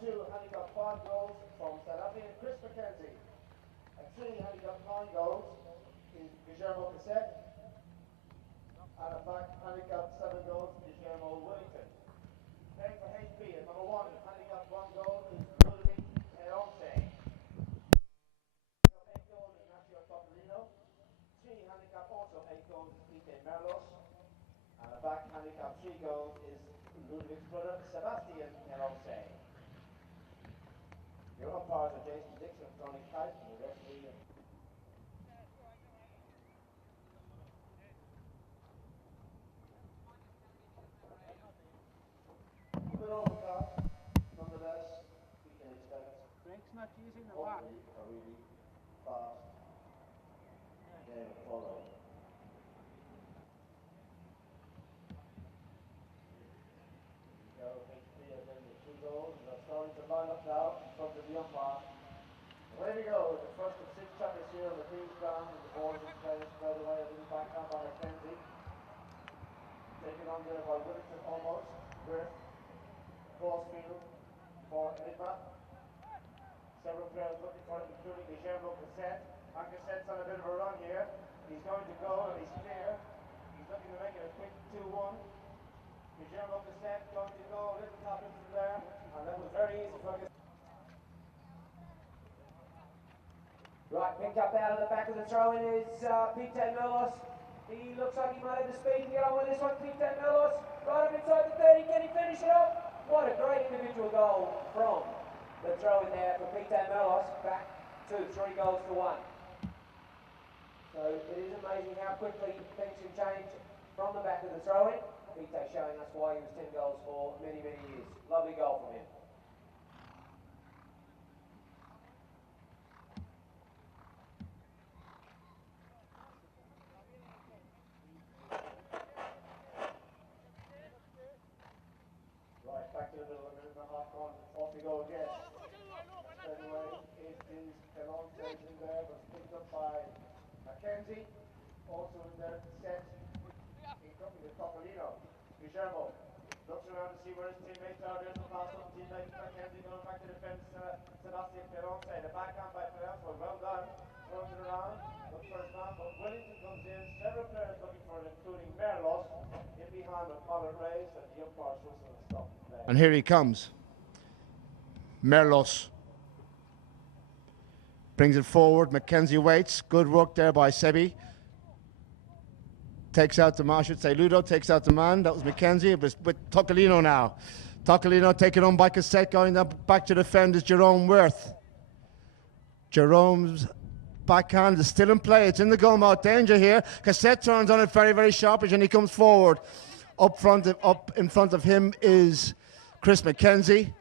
2 handicap 5 goals from South Africa, Chris McKenzie. At 3 handicap 9 goals is Guillermo Cassette. And at back handicap 7 goals is Guillermo Wellington. Playing for HP at number 1 handicap 1 goal is Ludwig Eronce. 8 goals is Nacio Topolino. 3 handicap also 8 goals is Peter Merlos. And at back handicap 3 goals is Ludwig's brother Sebastian Eronce. Your umpires are Jason Dixon and Tony Kite, and the referee. Good overcast, nonetheless, we can expect Frank's not using the lock. a really fast game of polo. Starting to line up now in front of the umpire. Away we go, the first of 6 chapters here on the Queen's ground, and the ball is played spread away a little back up by McKenzie. Taken on there by Wellington almost, Griff, Crossfield for Enigma. Several players looking for it, including Guillermo Cassette. And Cassette's on a bit of a run here. He's going to go and he's clear. He's looking to make it a quick 2-1. Guillermo Cassette going to go a little top into there, and that was very easy for him. Right, picked up out of the back of the throw-in is Peter Merlos. He looks like he might have the speed to get on with this one. Peter Merlos, right up inside the 30. Can he finish it off? What a great individual goal from the throw-in there for Peter Merlos. Back to 3 goals to 1. So it is amazing how quickly things can change from the back of the throw-in. Peter showing us why he was 10 goals for many, many years. Lovely goal from him. Right, back to the middle, a minute and a half gone. Off we go again. Straight away, it is Eronce in there, but picked up by McKenzie. Also in there, set. In company with Topolino. Guillermo looks around to see where his teammates are. There's the pass on teammate McKenzie going back to defence. Sebastian Eronce. The backhand by Perez was well done. Throws it around. Looks for his man, but Wellington comes in. Several players looking for it, including Merlos. In behind with collar raised, and the umpire's whistle and stop play. And here he comes. Merlos brings it forward. McKenzie waits. Good work there by Sebi. Takes out the man, I should say Ludo takes out the man. That was McKenzie. It was with Topolino now. Topolino taken on by Cassette, going down back to defend is Jerome Worth. Jerome's backhand is still in play. It's in the goal mouth. Danger here. Cassette turns on it very, very sharpish, and he comes forward. Up in front of him is Chris McKenzie.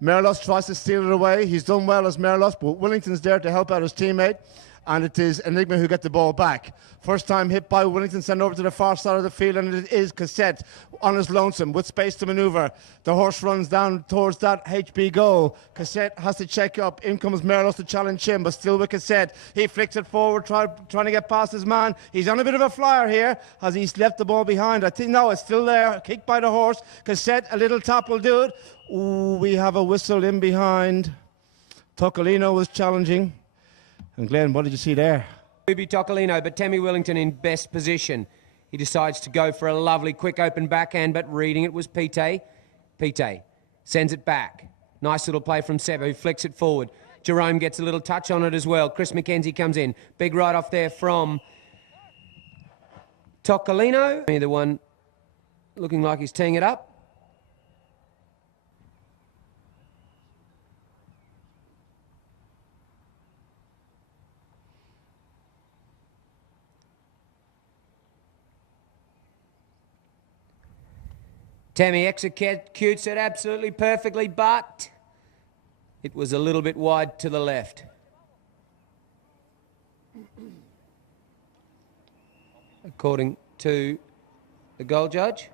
Merlos tries to steal it away. He's done well as Merlos, but Wellington's there to help out his teammate. And it is Enigma who get the ball back. First time hit by Wellington, sent over to the far side of the field, and it is Cassette on his lonesome with space to manoeuvre. The horse runs down towards that HB goal. Cassette has to check up. In comes Merlos to challenge him, but still with Cassette. He flicks it forward, trying to get past his man. He's on a bit of a flyer here as he's left the ball behind. I think, no, it's still there. Kicked by the horse. Cassette, a little tap will do it. Ooh, we have a whistle in behind. Topolino was challenging. And Glenn, what did you see there? Ruby Topolino, but Tammy Wellington in best position. He decides to go for a lovely quick open backhand, but reading it was Pite. Pite sends it back. Nice little play from Seb, who flicks it forward. Jerome gets a little touch on it as well. Chris McKenzie comes in. Big right off there from Topolino. The one looking like he's teeing it up. Tammy executes it absolutely perfectly, but it was a little bit wide to the left. According to the goal judge.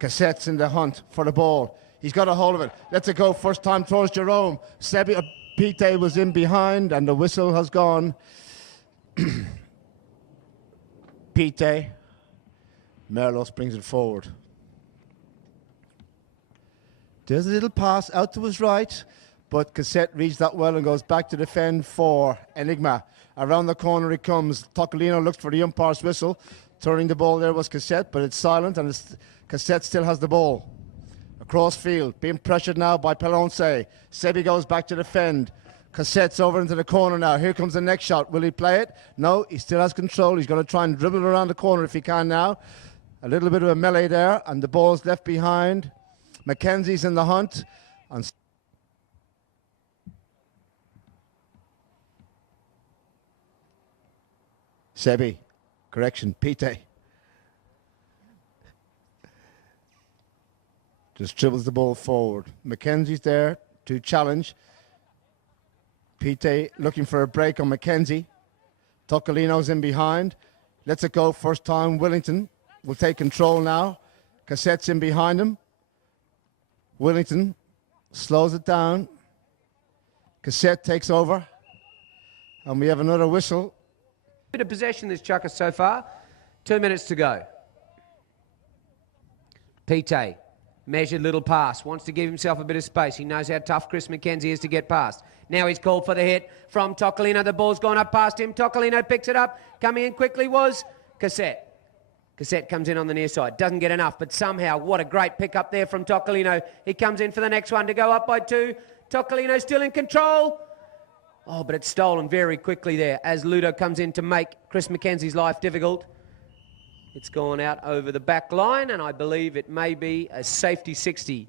Cassette's in the hunt for the ball. He's got a hold of it. Lets it go. First time towards Jerome. Pite was in behind, and the whistle has gone. Pite. Merlos brings it forward. There's a little pass out to his right, but Cassette reads that well and goes back to defend for Enigma. Around the corner he comes. Tocolino looks for the umpire's whistle. Turning the ball there was Cassette, but it's silent, and Cassette still has the ball. Across field, being pressured now by Pelonce. Sebi goes back to defend. Cassette's over into the corner now. Here comes the next shot. Will he play it? No, he still has control. He's going to try and dribble it around the corner if he can now. A little bit of a melee there, and the ball's left behind. Mackenzie's in the hunt. And Sebi, correction, Pite. Just dribbles the ball forward. Mackenzie's there to challenge. Pite looking for a break on Mackenzie. Tocolino's in behind. Lets it go first time. Willington will take control now. Cassette's in behind him. Willington slows it down. Cassette takes over. And we have another whistle. Bit of possession this chucker so far. 2 minutes to go. Pite, measured little pass, wants to give himself a bit of space. He knows how tough Chris Mackenzie is to get past. Now he's called for the hit from Tocolino. The ball's gone up past him. Tocolino picks it up. Coming in quickly was Cassette. Cassette comes in on the near side. Doesn't get enough, but somehow, what a great pick up there from Tocolino. He comes in for the next one to go up by 2. Tocolino still in control. Oh, but it's stolen very quickly there as Ludo comes in to make Chris Mackenzie's life difficult. It's gone out over the back line, and I believe it may be a safety 60.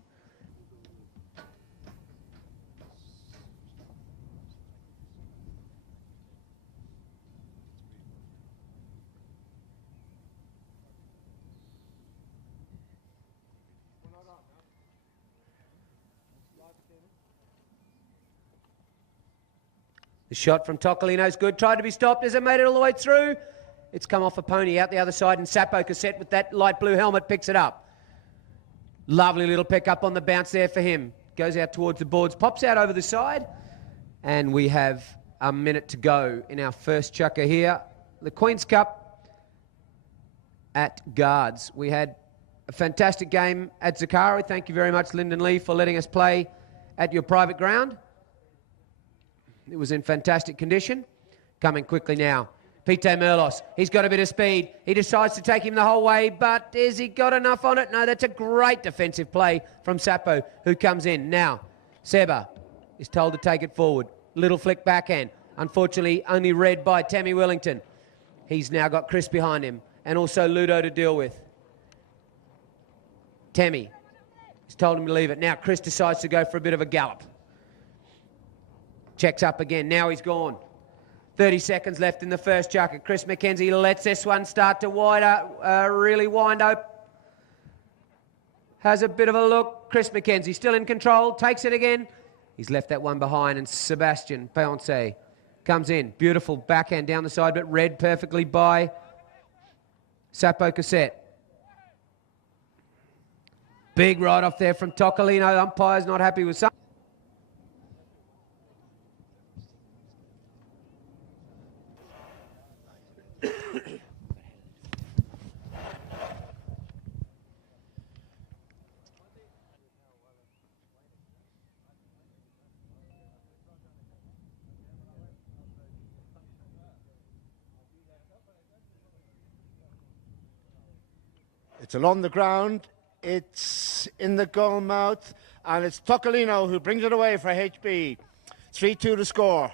The shot from Tocolino's good. Tried to be stopped. Has it made it all the way through? It's come off a pony out the other side, and Sapo Cassette with that light blue helmet picks it up. Lovely little pick up on the bounce there for him. Goes out towards the boards, pops out over the side, and we have a minute to go in our first chucker here. The Queen's Cup at Guards. We had a fantastic game at Zakari. Thank you very much, Lyndon Lee, for letting us play at your private ground. It was in fantastic condition. Coming quickly now. Pite Merlos, he's got a bit of speed. He decides to take him the whole way, but has he got enough on it? No, that's a great defensive play from Sapo, who comes in. Now, Seba is told to take it forward. Little flick backhand. Unfortunately, only read by Tammy Wellington. He's now got Chris behind him, and also Ludo to deal with. Tammy has told him to leave it. Now Chris decides to go for a bit of a gallop. Checks up again. Now he's gone. 30 seconds left in the first chucker. Chris Mackenzie lets this one start to really wind up. Has a bit of a look. Chris Mackenzie still in control. Takes it again. He's left that one behind, and Sebastian Peonce comes in. Beautiful backhand down the side, but read perfectly by Sapo Cassette. Big right off there from Tocolino. Umpire's not happy with something. It's along the ground, it's in the goal mouth, and it's Tocolino who brings it away for HB. 3-2 to score.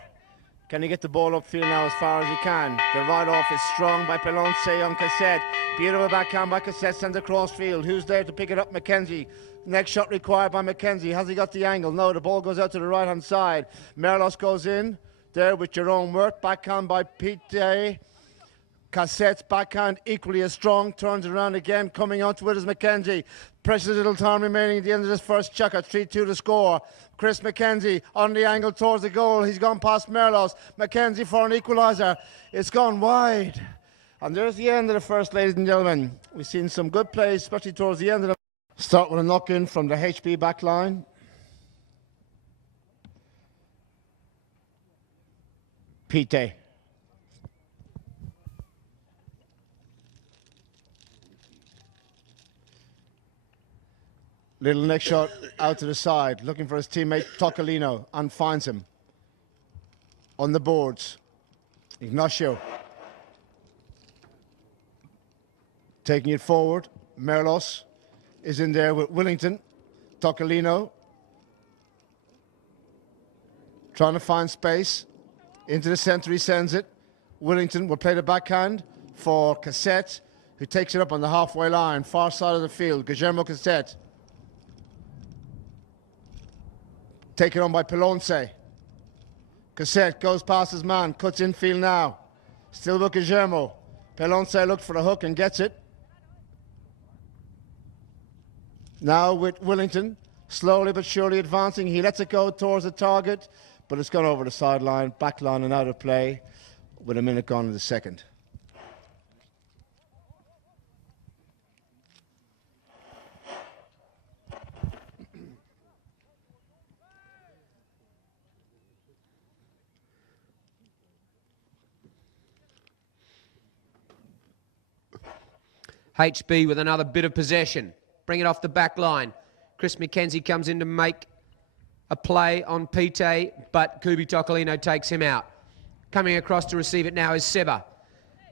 Can he get the ball upfield now as far as he can? The right off is strong by Pelonce on Cassette. Beautiful backhand by Cassette, sent across field. Who's there to pick it up? Mackenzie. Next shot required by Mackenzie. Has he got the angle? No, the ball goes out to the right hand side. Merlos goes in there with Jerome Wirth. Backhand by Pite. Cassette's backhand equally as strong, turns it around again, coming onto it is Mackenzie. Precious little time remaining at the end of this first chucker, 3-2 to score. Chris Mackenzie on the angle towards the goal. He's gone past Merlos. Mackenzie for an equaliser. It's gone wide. And there's the end of the first, ladies and gentlemen. We've seen some good plays, especially towards the end of the... Start with a knock-in from the HB back line. Pite. Little neck shot out to the side, looking for his teammate Tocolino, and finds him on the boards. Ignacio taking it forward. Merlos is in there with Willington. Tocolino trying to find space. Into the center he sends it. Willington will play the backhand for Cassette, who takes it up on the halfway line, far side of the field. Guillermo Cassette. Taken on by Pelonce. Cassette goes past his man, cuts infield now. Still with Guillermo. Pelonce looked for the hook and gets it. Now with Willington, slowly but surely advancing. He lets it go towards the target, but it's gone over the sideline, back line and out of play with a minute gone in the second. HB with another bit of possession. Bring it off the back line. Chris McKenzie comes in to make a play on Pite, but Kubi Tocolino takes him out. Coming across to receive it now is Seba.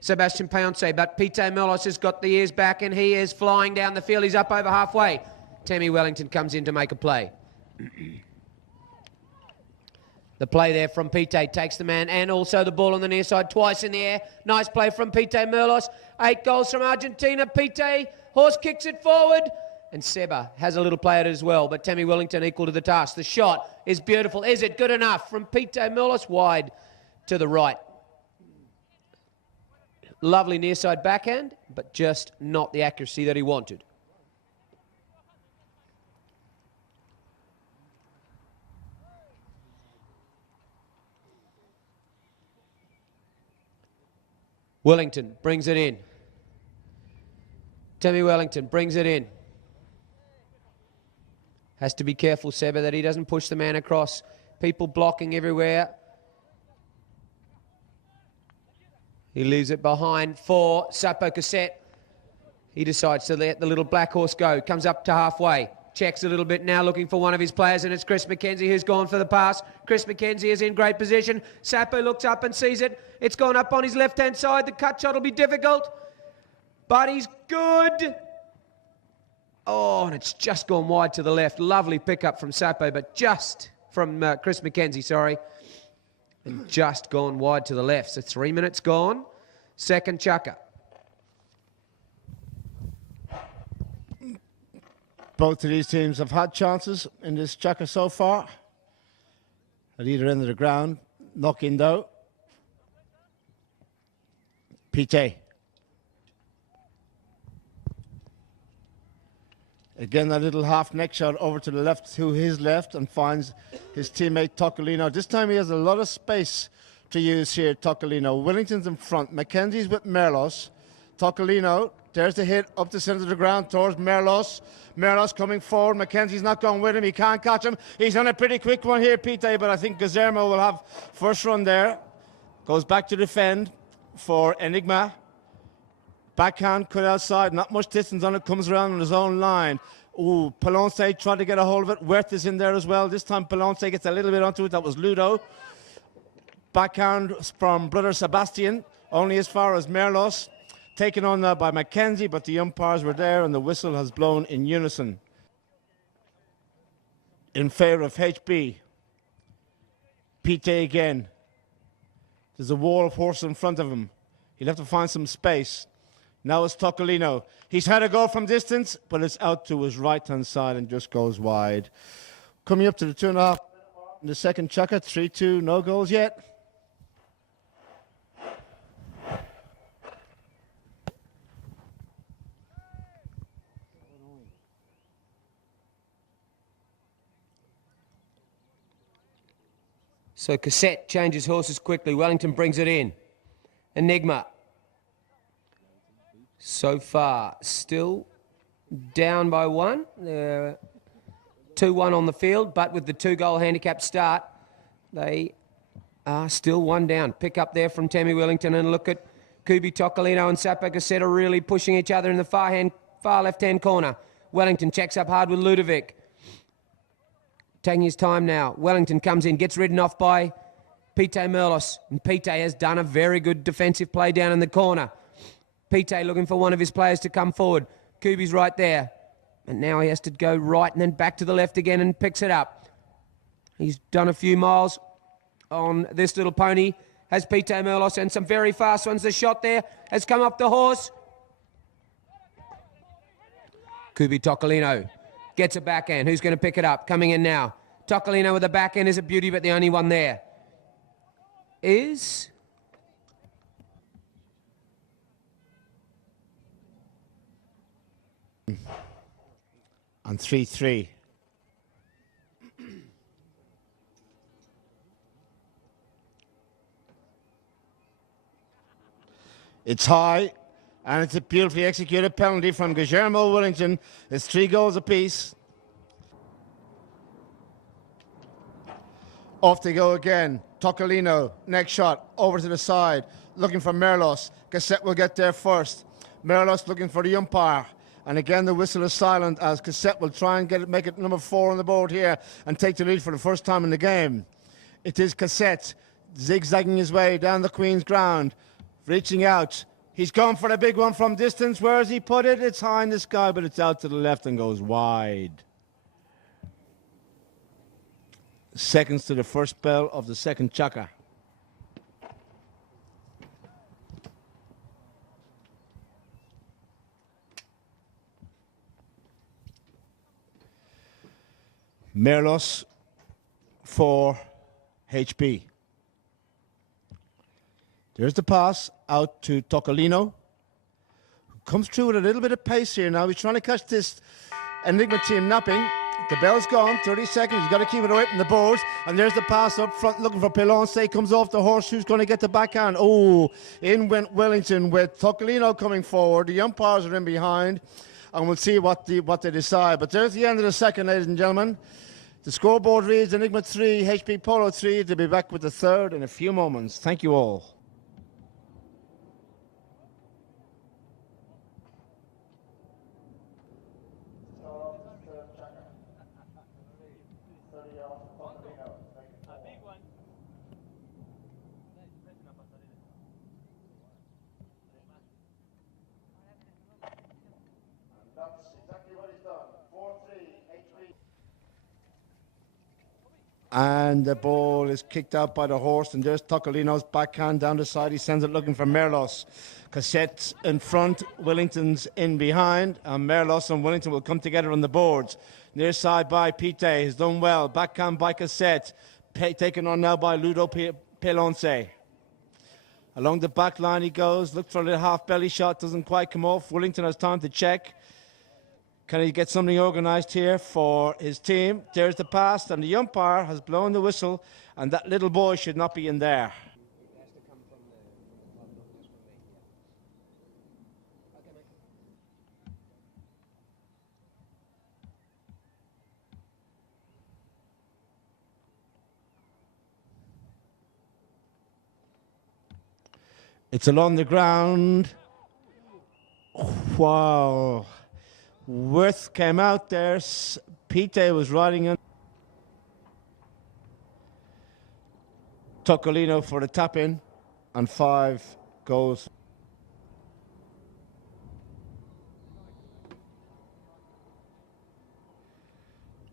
Sebastian Payonce, but Pite Melos has got the ears back and he is flying down the field. He's up over halfway. Tammy Wellington comes in to make a play. The play there from Pite takes the man and also the ball on the near side twice in the air. Nice play from Pite Merlos. 8 goals from Argentina. Pite, horse kicks it forward. And Seba has a little play at it as well, but Tammy Wellington equal to the task. The shot is beautiful. Is it good enough from Pite Merlos? Wide to the right. Lovely near side backhand, but just not the accuracy that he wanted. Wellington brings it in. Tammy Wellington brings it in. Has to be careful, Seba, that he doesn't push the man across. People blocking everywhere. He leaves it behind for Sapo Cassette. He decides to let the little black horse go. Comes up to halfway. Checks a little bit now, looking for one of his players, and it's Chris McKenzie who's gone for the pass. Chris McKenzie is in great position. Sapo looks up and sees it. It's gone up on his left-hand side. The cut shot will be difficult, but he's good. Oh, and it's just gone wide to the left. Lovely pickup from Sapo, but just from Chris McKenzie, sorry. And just gone wide to the left. So 3 minutes gone. Second chukker. Both of these teams have had chances in this chukker so far. At either end of the ground. Knock in though. Pite. Again, that little half neck shot over to the left, to his left, and finds his teammate Tocolino. This time he has a lot of space to use here, Tocolino. Willington's in front. McKenzie's with Merlos. Tocolino, there's the hit up the center of the ground towards Merlos. Merlos coming forward. McKenzie's not going with him. He can't catch him. He's on a pretty quick one here, Pite, but I think Guillermo will have first run there. Goes back to defend for Enigma. Backhand cut outside, not much distance on it, comes around on his own line. Ooh, Pelonce tried to get a hold of it. Wirth is in there as well. This time Pelonce gets a little bit onto it. That was Ludo. Backhand from brother Sebastian, only as far as Merlos. Taken on by McKenzie, but the umpires were there and the whistle has blown in unison in favour of HB. Pite again. There's a wall of horses in front of him. He'll have to find some space. Now it's Tocolino. He's had a go from distance, but it's out to his right-hand side and just goes wide. Coming up to the 2.5 in the second chukker, 3-2, no goals yet. So Cassette changes horses quickly. Wellington brings it in. Enigma. So far, still down by 1. 2-1 on the field, but with the 2-goal handicap start, they are still 1 down. Pick up there from Tammy Wellington, and look at Kubi Tocolino and Sapo Cassette are really pushing each other in the far left-hand corner. Wellington checks up hard with Ludovic. Taking his time now. Wellington comes in, gets ridden off by Pite Merlos. And Pite has done a very good defensive play down in the corner. Pite looking for one of his players to come forward. Kubi's right there. And now he has to go right and then back to the left again and picks it up. He's done a few miles on this little pony. Has Pite Merlos and some very fast ones. The shot there has come off the horse. Kubi Tocolino gets a backhand. Who's going to pick it up? Coming in now. Tocolino with a backhand is a beauty, but the only one there is... On 3-3. It's high, and it's a beautifully executed penalty from Guillermo Wellington. It's 3 goals apiece. Off they go again. Tocolino, next shot, over to the side, looking for Merlos. Cassette will get there first. Merlos looking for the umpire. And again, the whistle is silent as Cassette will try and make it number 4 on the board here and take the lead for the first time in the game. It is Cassette zigzagging his way down the Queen's ground, reaching out. He's gone for the big one from distance. Where has he put it? It's high in the sky, but it's out to the left and goes wide. Seconds to the first bell of the second chaka. Merlos for HB. There's the pass out to Tocolino, who comes through with a little bit of pace here now. He's trying to catch this Enigma team napping. The bell's gone, 30 seconds. He's got to keep it away from the boards. And there's the pass up front looking for Pelonce. Comes off the horse. Who's going to get the backhand? Oh, in went Wellington with Tocolino coming forward. The umpires are in behind. And we'll see what they decide. But there's the end of the second, ladies and gentlemen. The scoreboard reads Enigma 3, HP Polo 3. They'll be back with the third in a few moments. Thank you all. And the ball is kicked out by the horse, and there's Tocolino's backhand down the side. He sends it looking for Merlos. Cassette in front, Wellington's in behind, and Merlos and Wellington will come together on the boards. Near side by Pite, has done well. Backhand by Cassette, taken on now by Ludo Pelonce. Along the back line he goes, looked for a little half belly shot, doesn't quite come off. Wellington has time to check. Can he get something organised here for his team? There's the pass, and the umpire has blown the whistle, and that little boy should not be in there. It's along the ground. Wow. Worth came out there. Pite was riding in. Tocolino for the tap in, and 5 goals.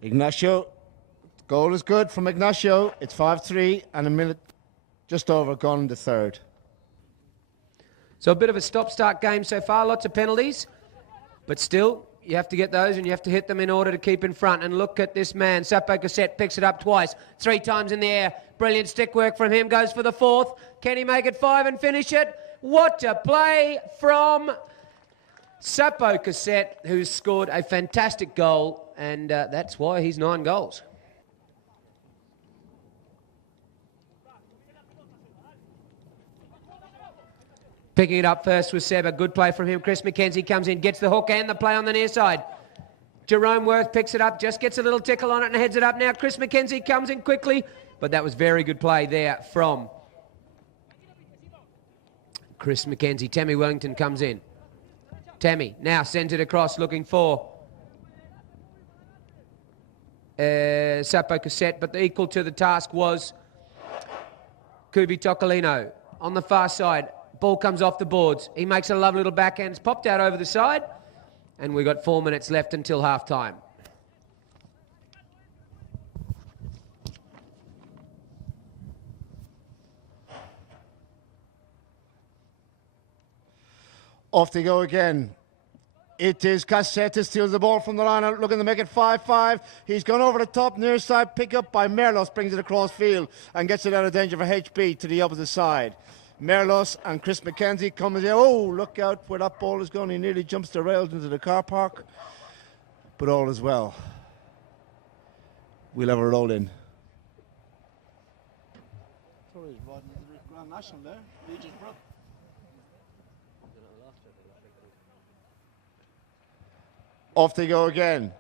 Ignacio, goal is good from Ignacio. It's 5-3 and a minute just over gone in the third. So a bit of a stop-start game so far, lots of penalties, but still, you have to get those and you have to hit them in order to keep in front. And look at this man. Sapo Cassette picks it up twice, 3 times in the air. Brilliant stick work from him. Goes for the 4th. Can he make it 5 and finish it? What a play from Sapo Cassette, who's scored a fantastic goal. And that's why he's 9 goals. Picking it up first was Seb. A good play from him. Chris McKenzie comes in, gets the hook and the play on the near side. Jerome Worth picks it up, just gets a little tickle on it and heads it up now. Chris McKenzie comes in quickly, but that was very good play there from Chris McKenzie. Tammy Wellington comes in. Tammy now sends it across looking for Sapo Cassette, but the equal to the task was Kubi Tocolino. On the far side, ball comes off the boards. He makes a lovely little backhand. It's popped out over the side, and we've got 4 minutes left until half-time. Off they go again. It is Cassette who steals the ball from the line out, looking to make it 5-5. He's gone over the top, near side, pick up by Merlos, brings it across field and gets it out of danger for HB to the opposite side. Merlos and Chris McKenzie comes in. Oh, look out where that ball is going. He nearly jumps the rails into the car park. But all is well. We'll have a roll in. Grand National there. Regis Brook. Off they go again.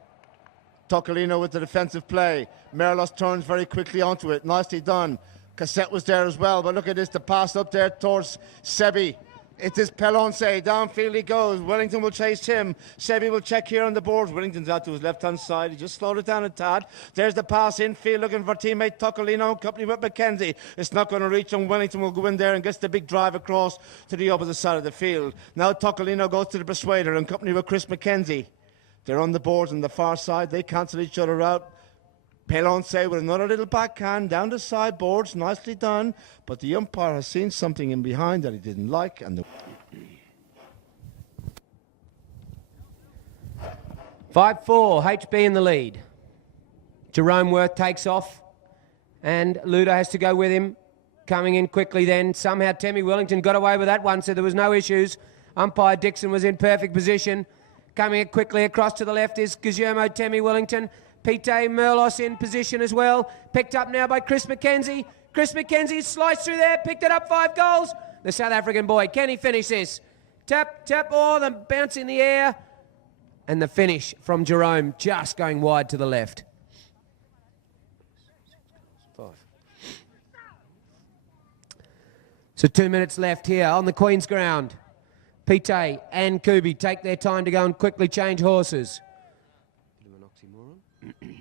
Tocolino with the defensive play. Merlos turns very quickly onto it. Nicely done. Cassette was there as well, but look at this, the pass up there towards Sebi. It is Pelonce. Downfield he goes. Wellington will chase him. Sebi will check here on the boards. Wellington's out to his left-hand side. He just slowed it down a tad. There's the pass infield looking for teammate Tocolino, company with McKenzie. It's not going to reach him. Wellington will go in there and gets the big drive across to the opposite side of the field. Now Tocolino goes to the Persuader in company with Chris McKenzie. They're on the boards on the far side. They cancel each other out. Pelonce with another little backhand down the sideboards. Nicely done. But the umpire has seen something in behind that he didn't like. And 5-4, HB in the lead. Jerome Worth takes off. And Ludo has to go with him. Coming in quickly then. Somehow Temmie Wellington got away with that one, so there was no issues. Umpire Dixon was in perfect position. Coming quickly across to the left is Guillermo Temmie Wellington. Pete Merlos in position as well. Picked up now by Chris McKenzie. Chris McKenzie sliced through there, picked it up, 5 goals. The South African boy, can he finish this? Tap, tap, oh, the bounce in the air. And the finish from Jerome, just going wide to the left. 5. So 2 minutes left here on the Queen's ground. Pete and Kubi take their time to go and quickly change horses. Bit of an oxymoron.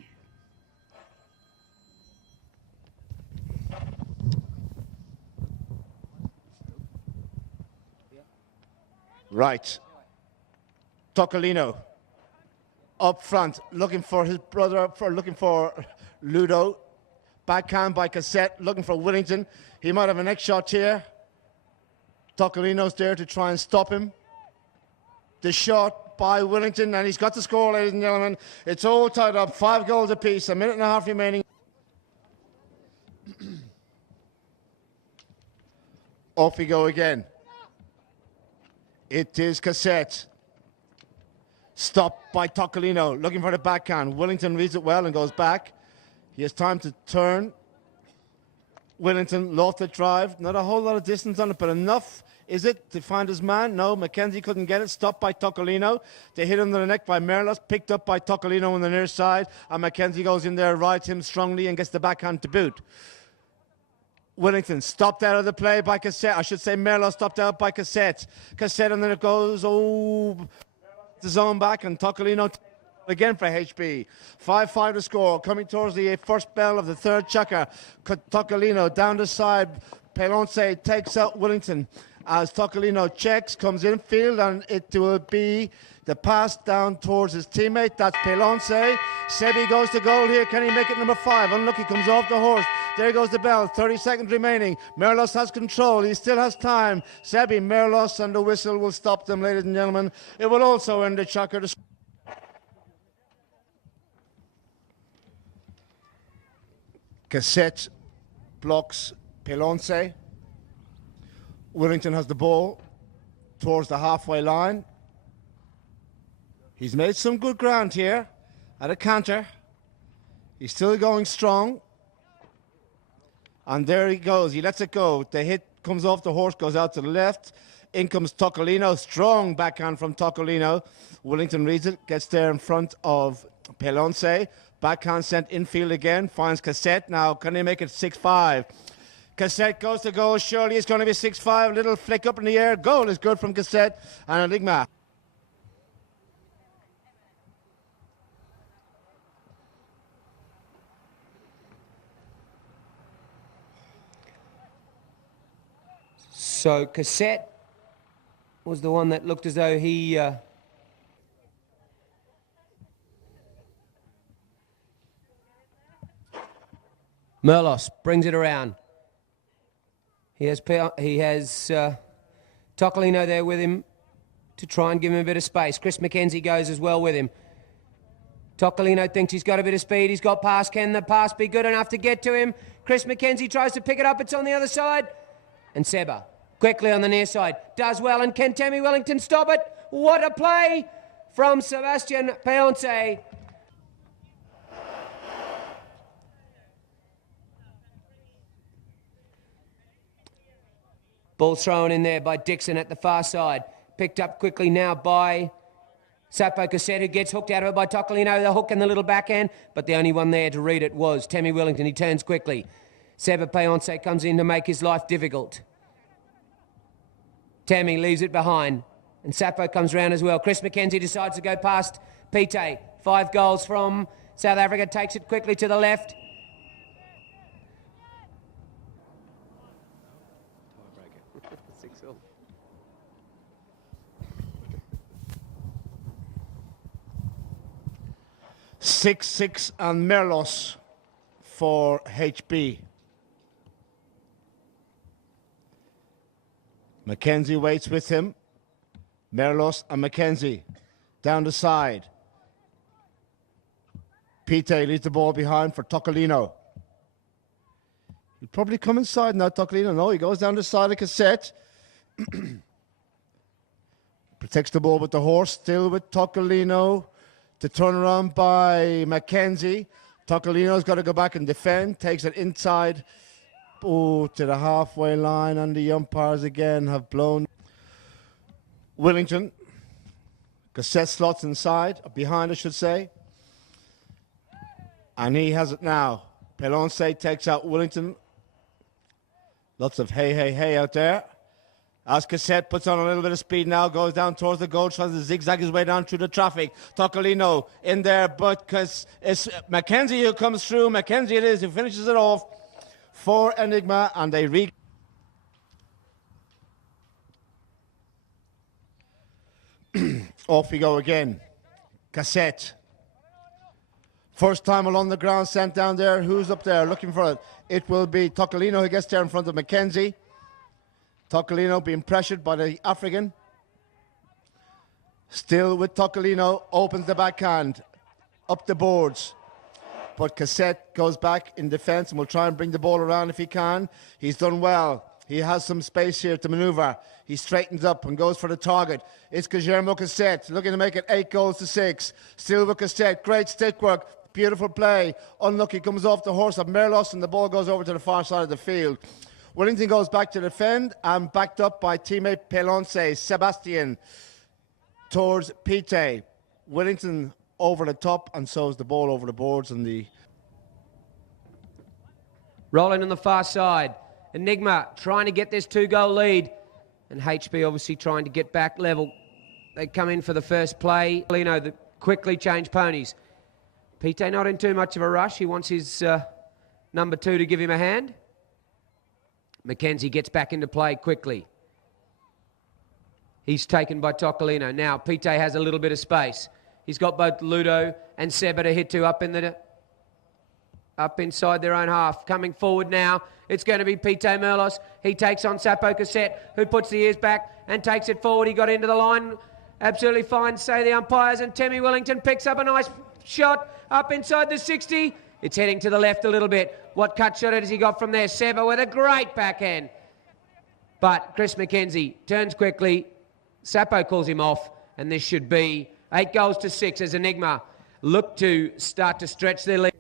right. Tocolino up front, looking for his brother, looking for Ludo. Backhand by Cassette, looking for Wellington. He might have a next shot here. Tocolino's there to try and stop him. The shot by Wellington, and he's got the score, ladies and gentlemen. It's all tied up, 5 goals apiece, 1.5 minutes remaining. Off we go again. It is Cassette. Stopped by Tocolino, looking for the backhand. Wellington reads it well and goes back. He has time to turn. Wellington lost the drive. Not a whole lot of distance on it, but enough, is it, to find his man? No, McKenzie couldn't get it. Stopped by Tocolino. They hit him in the neck by Merlos. Picked up by Tocolino on the near side. And McKenzie goes in there, rides him strongly and gets the backhand to boot. Wellington stopped out of the play by Cassette. I should say Merlos stopped out by Cassette. Cassette, and then it goes, the zone back, and Tocolino again for HB. 5-5 to score. Coming towards the first bell of the third chukker. Tocolino down the side. Pelonce takes out Wellington as Tocolino checks, comes infield, and it will be the pass down towards his teammate. That's Pelonce. Sebi goes to goal here. Can he make it number 5? Unlucky, comes off the horse. There goes the bell. 30 seconds remaining. Merlos has control. He still has time. Sebi, Merlos, and the whistle will stop them, ladies and gentlemen. It will also end the chukker. Cassette blocks Pelonce. Wellington has the ball towards the halfway line. He's made some good ground here at a canter. He's still going strong. And there he goes. He lets it go. The hit comes off the horse, goes out to the left. In comes Tocolino. Strong backhand from Tocolino. Wellington reads it, gets there in front of Pelonce. Backhand sent infield again. Finds Cassette. Now, can he make it 6-5? Cassette goes to goal. Surely it's going to be 6-5. Little flick up in the air. Goal is good from Cassette. And Enigma. So Cassette was the one that looked as though he... Merlos brings it around. He has Tocolino there with him to try and give him a bit of space. Chris McKenzie goes as well with him. Tocolino thinks he's got a bit of speed. He's got pass. Can the pass be good enough to get to him? Chris McKenzie tries to pick it up. It's on the other side. And Seba, quickly on the near side, does well. And can Tammy Wellington stop it? What a play from Sebastian Peonce. Ball thrown in there by Dixon at the far side. Picked up quickly now by Sapo Cassette, who gets hooked out of it by Tocolino, the hook and the little backhand, but the only one there to read it was Tammy Wellington. He turns quickly. Seba Peonce comes in to make his life difficult. Tammy leaves it behind, and Sapo comes round as well. Chris McKenzie decides to go past Pite. 5 goals from South Africa, takes it quickly to the left. Six and Merlos for HB. McKenzie waits with him. Merlos and McKenzie down the side. Pite leaves the ball behind for Tocolino. He'll probably come inside now, Tocolino. No, he goes down the side of Cassette. Protects the ball with the horse, still with Tocolino. To turn around by McKenzie. Tocolino's got to go back and defend. Takes it inside. To the halfway line. And the umpires again have blown. Wellington. Cassette slots inside. Behind, I should say. And he has it now. Pelonce takes out Wellington. Lots of hey, hey, hey out there. As Cassette puts on a little bit of speed now, goes down towards the goal, tries to zigzag his way down through the traffic. Tocolino in there, but because it's McKenzie who comes through. McKenzie it is who finishes it off for Enigma, and they read. Off we go again. Cassette. First time along the ground, sent down there. Who's up there looking for it? It will be Tocolino who gets there in front of McKenzie. Tocolino being pressured by the African. Still with Tocolino, opens the backhand, up the boards. But Cassette goes back in defence and will try and bring the ball around if he can. He's done well. He has some space here to manoeuvre. He straightens up and goes for the target. It's Guillermo Cassette looking to make it 8 goals to 6. Still with Cassette, great stick work, beautiful play. Unlucky, comes off the horse of Merlos and the ball goes over to the far side of the field. Wellington goes back to defend and backed up by teammate Pelonce, Sebastian, towards Pite. Wellington over the top, and so is the ball over the boards. And the rolling on the far side. Enigma trying to get this 2-goal lead. And HB obviously trying to get back level. They come in for the first play. Lino quickly change ponies. Pite not in too much of a rush. He wants his number 2 to give him a hand. McKenzie gets back into play quickly. He's taken by Tocolino. Now Pite has a little bit of space. He's got both Ludo and Seba to hit to up inside their own half. Coming forward now, it's going to be Pite Merlos. He takes on Sapo Cassette, who puts the ears back and takes it forward. He got into the line. Absolutely fine, say the umpires. And Tammy Wellington picks up a nice shot up inside the 60. It's heading to the left a little bit. What cut shot has he got from there? Seba with a great backhand. But Chris McKenzie turns quickly. Sapo calls him off. And this should be 8 goals to 6 as Enigma look to start to stretch their lead.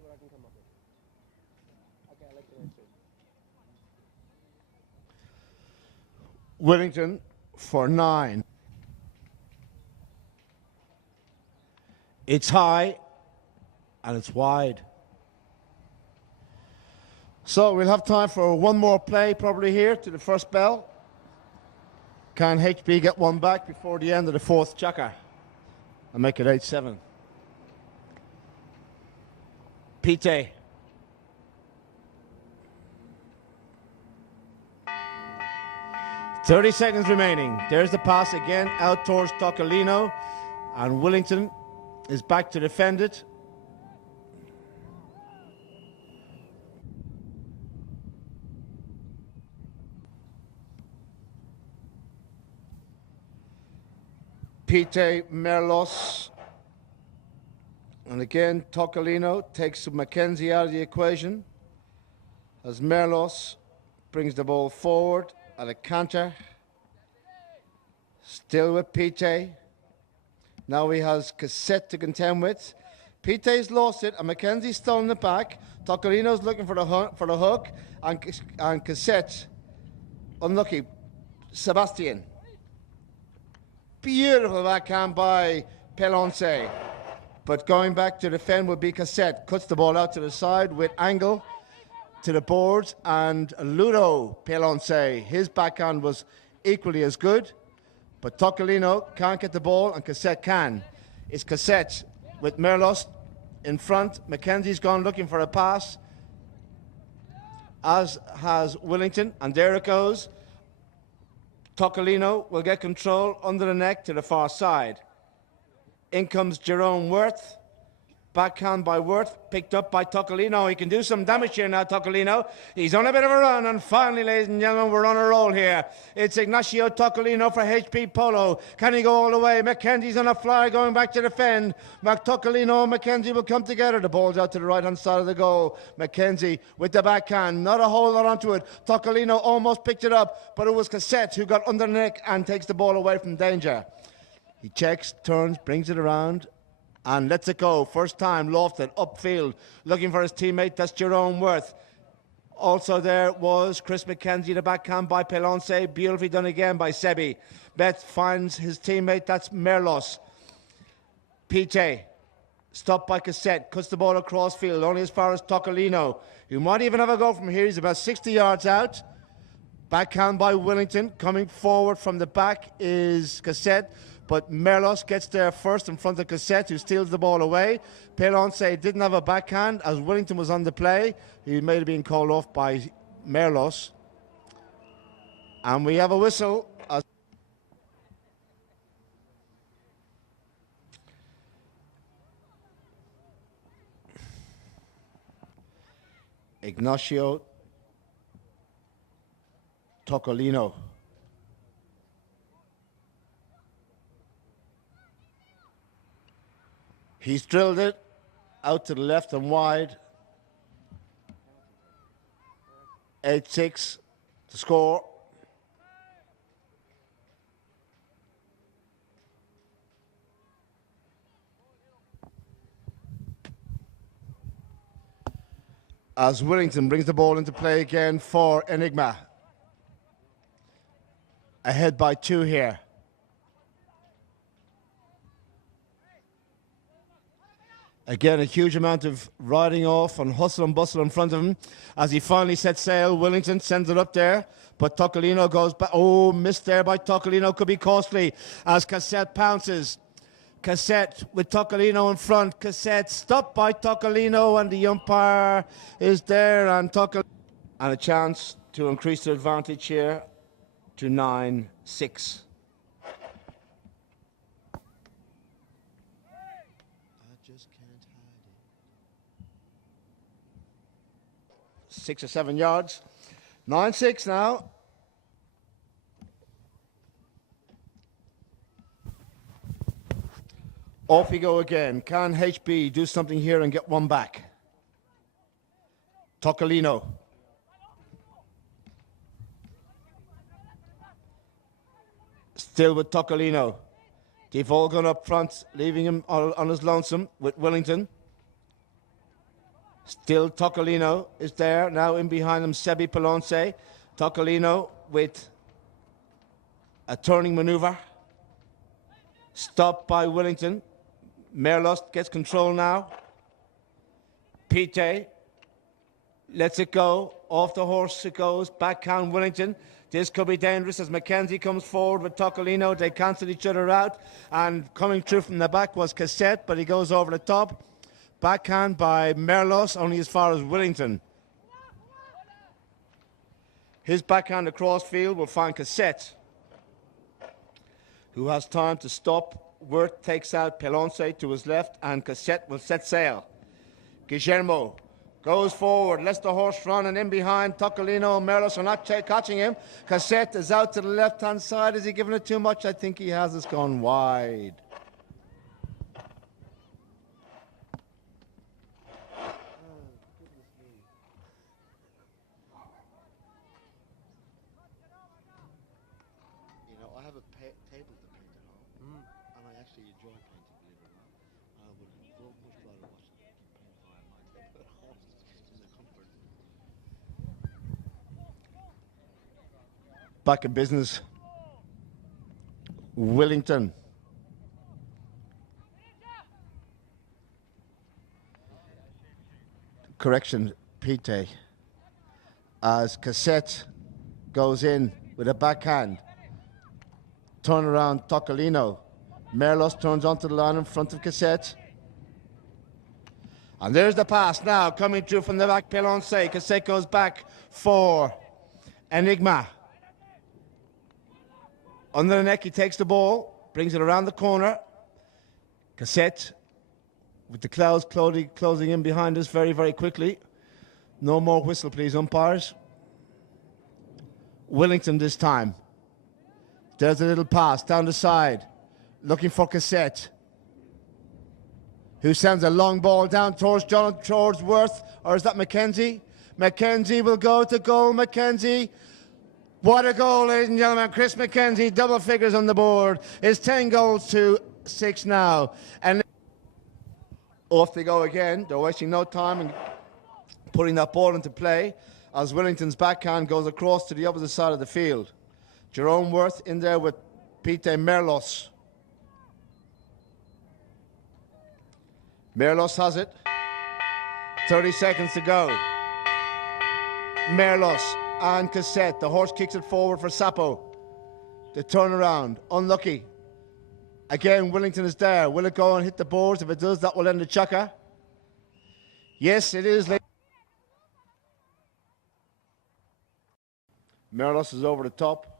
Wellington for 9. It's high and it's wide. So we'll have time for one more play probably here to the first bell. Can HB get one back before the end of the 4th checker and make it 8-7? Pite. 30 seconds remaining. There's the pass again out towards Tocolino, and Willington is back to defend it. Pite Merlos, and again Tocolino takes Mackenzie out of the equation as Merlos brings the ball forward at a canter. Still with Pite. Now he has Cassette to contend with. Pite's lost it and Mackenzie's still in the back. Tocolino's looking for the hook, and Cassette unlucky. Sebastian. Beautiful backhand by Pelonce. But going back to defend would be Cassette. Cuts the ball out to the side with angle to the boards, and Ludo Pelonce, his backhand was equally as good. But Tocolino can't get the ball and Cassette can. It's Cassette with Merlos in front. Mackenzie's gone looking for a pass, as has Willington, and there it goes. Tocolino will get control under the neck to the far side. In comes Jerome Worth. Backhand by Worth, picked up by Tocolino. He can do some damage here now, Tocolino. He's on a bit of a run, and finally, ladies and gentlemen, we're on a roll here. It's Ignacio Tocolino for HP Polo. Can he go all the way? Mackenzie's on a fly, going back to defend. Tocolino and Mackenzie will come together. The ball's out to the right-hand side of the goal. Mackenzie with the backhand, not a whole lot onto it. Tocolino almost picked it up, but it was Cassette who got under the neck and takes the ball away from danger. He checks, turns, brings it around, and lets it go. First time lofted upfield, looking for his teammate. That's Jerome Worth. Also there was Chris Mackenzie, the backhand by Pelonce. Beautifully done again by Sebi. Bet finds his teammate. That's Merlos. Pite, stopped by Cassette, cuts the ball across field, only as far as Tocolino, who might even have a go from here. He's about 60 yards out. Backhand by Willington. Coming forward from the back is Cassette, but Merlos gets there first in front of Cassette, who steals the ball away. Pelonce didn't have a backhand as Willington was on the play. He may have been called off by Merlos. And we have a whistle. Ignacio Tocolino. He's drilled it out to the left and wide. 8-6 to score. As Willington brings the ball into play again for Enigma. Ahead by 2 here. Again, a huge amount of riding off and hustle and bustle in front of him. As he finally sets sail, Willington sends it up there, but Tocolino goes back. Oh, missed there by Tocolino, could be costly as Cassette pounces. Cassette with Tocolino in front. Cassette stopped by Tocolino, and the umpire is there, and a chance to increase the advantage here to 9-6. 6 or 7 yards. 9-6 now. Off we go again. Can HB do something here and get one back? Tocolino. Still with Tocolino. They've all gone up front, leaving him on his lonesome with Willington. Still Tocolino is there. Now in behind him, Sebi Pelonce. Tocolino with a turning maneuver. Stopped by Willington. Merlos gets control now. Pite lets it go. Off the horse it goes. Backhand Willington. This could be dangerous as Mackenzie comes forward with Tocolino. They cancel each other out. And coming through from the back was Cassette, but he goes over the top. Backhand by Merlos, only as far as Willington. His backhand across field will find Cassette. who has time to stop. Wirth takes out Pelonce to his left, and Cassette will set sail. Guillermo goes forward, lets the horse run, and in behind, Tocolino and Merlos are not catching him. Cassette is out to the left-hand side. Is he giving it too much? I think he has. It's gone wide. I have a table to paint at home, and I actually enjoy painting, believe it or not. I would much rather watch it paint by my table at home in the comfort. Back in business. Wellington. Correction, Pite. As Cassette goes in with a backhand. Turn around, Tocolino. Merlos turns onto the line in front of Cassette. And there's the pass now, coming through from the back, Pelonce. Cassette goes back for Enigma. Under the neck, he takes the ball, brings it around the corner. Cassette, with the clouds closing in behind us very, very quickly. No more whistle, please, umpires. Wellington this time. There's a little pass down the side, looking for Cassette, who sends a long ball down towards Wirth, or is that Mackenzie? Mackenzie will go to goal. Mackenzie, what a goal, ladies and gentlemen. Chris Mackenzie, double figures on the board. It's 10 goals to 6 now. And off they go again. They're wasting no time in putting that ball into play as Wellington's backhand goes across to the opposite side of the field. Jerome Wirth in there with Pite Merlos. Merlos has it. 30 seconds to go. Merlos and Cassette. The horse kicks it forward for Sapo. The turnaround. Unlucky. Again, Wellington is there. Will it go and hit the boards? If it does, that will end the chukker. Yes, it is. Merlos is over the top.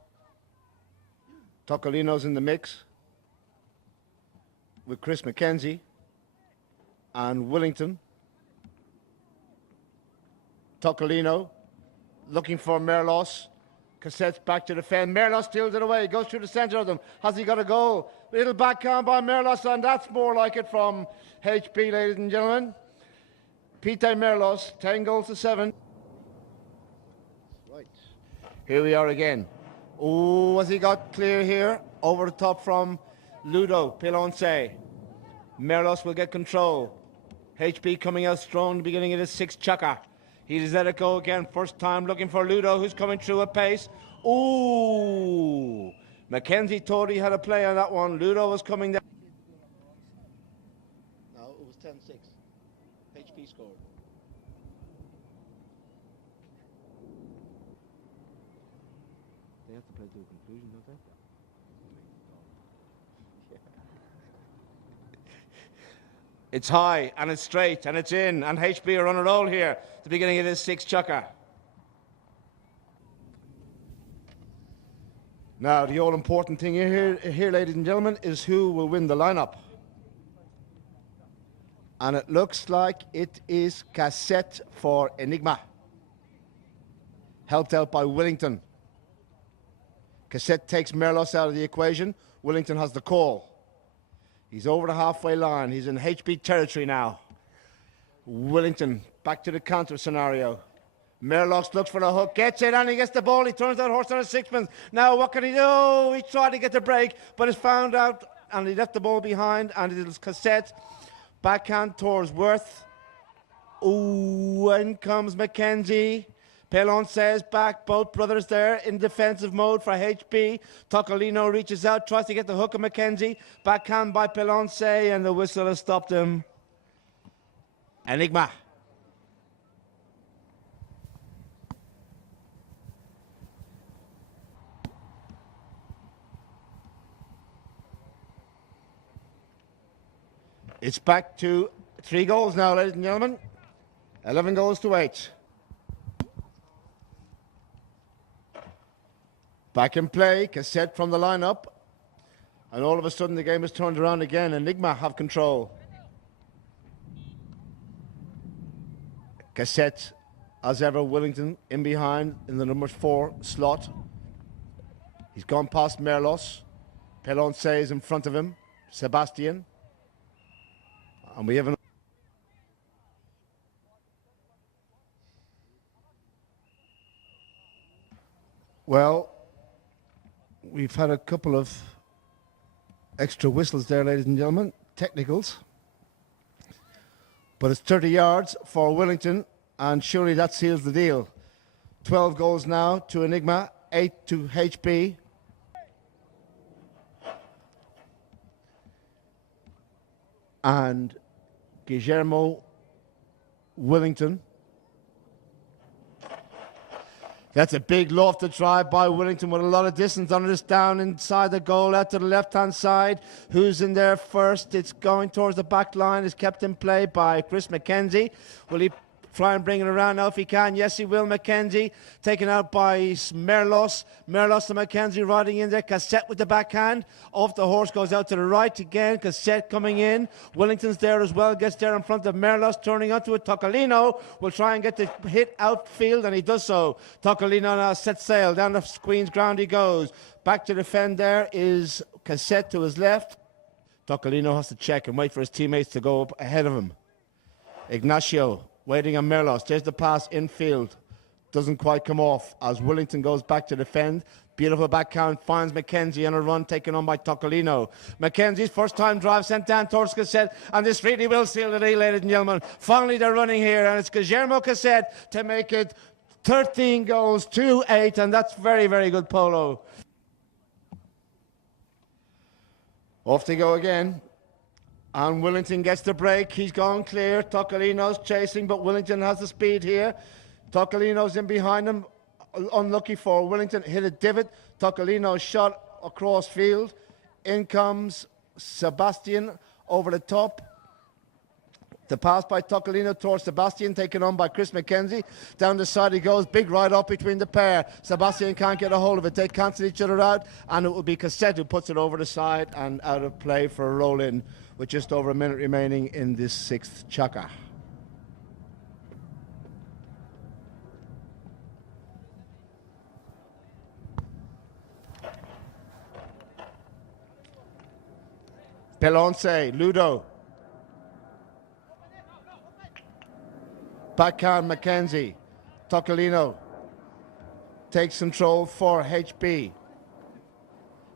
Tocolino's in the mix with Chris Mackenzie and Wellington. Tocolino looking for Merlos. Cassette's back to defend. Merlos steals it away. Goes through the centre of them. Has he got a goal? Little backhand by Merlos, and that's more like it from HP, ladies and gentlemen. Pite Merlos, 10 goals to 7. Right. Here we are again. Oh, has he got clear here? Over the top from Ludo Pelonce. Merlos will get control. HP coming out strong at the beginning of the 6th chukker. He's let it go again. First time looking for Ludo, who's coming through at pace. Ooh! Mackenzie thought he had a play on that one. Ludo was coming down. No, it was 10-6. HP scored. They have to play to a conclusion, don't they? It's high, and it's straight, and it's in, and HP are on a roll here at the beginning of this 6th chukker. Now, the all-important thing here, ladies and gentlemen, is who will win the lineup. And it looks like it is Cassette for Enigma. Helped out by Wellington. Cassette takes Merlos out of the equation. Wellington has the call. He's over the halfway line. He's in HP territory now. Wellington back to the counter scenario. Merlos looks for the hook, gets it, and he gets the ball. He turns that horse on a sixpence. Now what can he do? He tried to get the break, but it's found out, and he left the ball behind, and it is Cassette. Backhand towards Wirth. Ooh, in comes Mackenzie. Pelon says back, both brothers there in defensive mode for HP. Tocolino reaches out, tries to get the hook of Mackenzie. Backhand by Pelonce, and the whistle has stopped him. Enigma. It's back to 3 goals now, ladies and gentlemen. 11 goals to 8. Back in play, Cassette from the lineup. And all of a sudden the game is turned around again. Enigma have control. Cassette, as ever, Wellington in behind in the number 4 slot. He's gone past Merlos. Pelonce is in front of him. Sebastian. And we have an... Well, we've had a couple of extra whistles there, ladies and gentlemen. Technicals. But it's 30 yards for Wellington, and surely that seals the deal. 12 goals now to Enigma, 8 to HB. And Guillermo Wellington. That's a big lofted try by Wellington with a lot of distance on this down inside the goal out to the left-hand side. Who's in there first? It's going towards the back line. It's kept in play by Chris McKenzie. Will he try and bring it around now if he can? Yes, he will. McKenzie taken out by Merlos. Merlos to McKenzie riding in there. Cassette with the backhand. Off the horse, goes out to the right again. Cassette coming in. Wellington's there as well. Gets there in front of Merlos. Turning onto it. Tocolino will try and get the hit outfield, and he does so. Tocolino now sets sail. Down the Queen's ground he goes. Back to defend there is Cassette to his left. Tocolino has to check and wait for his teammates to go up ahead of him. Ignacio waiting on Merlos. There's the pass infield. Doesn't quite come off as Wellington goes back to defend. Beautiful backhand. Finds McKenzie on a run taken on by Tocolino. McKenzie's first time drive sent down towards Cassette. And this really will seal the deal, ladies and gentlemen. Finally they're running here. And it's Guillermo Cassette to make it 13 goals to 8. And that's very, very good polo. Off they go again. And Wellington gets the break. He's gone clear. Tocolino's chasing, but Wellington has the speed here. Tocolino's in behind him. Unlucky for Wellington. Hit a divot. Tocolino's shot across field. In comes Sebastian over the top. The pass by Tocolino towards Sebastian, taken on by Chris McKenzie. Down the side he goes. Big ride up between the pair. Sebastian can't get a hold of it. They cancel each other out, and it will be Cassette who puts it over the side and out of play for a roll-in with just over a minute remaining in this 6th chaka. Pelonce, Ludo. Backhand McKenzie. Tocolino takes control for HB.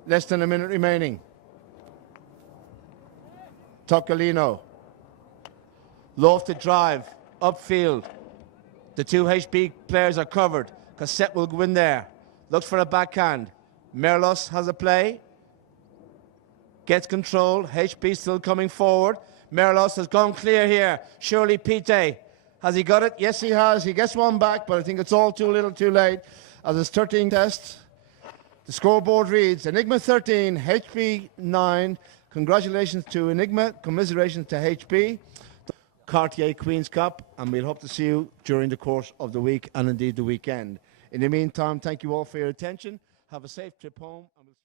Less than a minute remaining. Tocolino. Lofted drive. Upfield. The 2 HB players are covered. Cassette will go in there. Looks for a backhand. Merlos has a play. Gets control. HB still coming forward. Merlos has gone clear here. Surely Pite. Has he got it? Yes, he has. He gets one back, but I think it's all too little too late. As it's 13 test, the scoreboard reads Enigma 13, HB 9. Congratulations to Enigma. Commiserations to HB. Cartier Queen's Cup, and we'll hope to see you during the course of the week and indeed the weekend. In the meantime, thank you all for your attention. Have a safe trip home. And we'll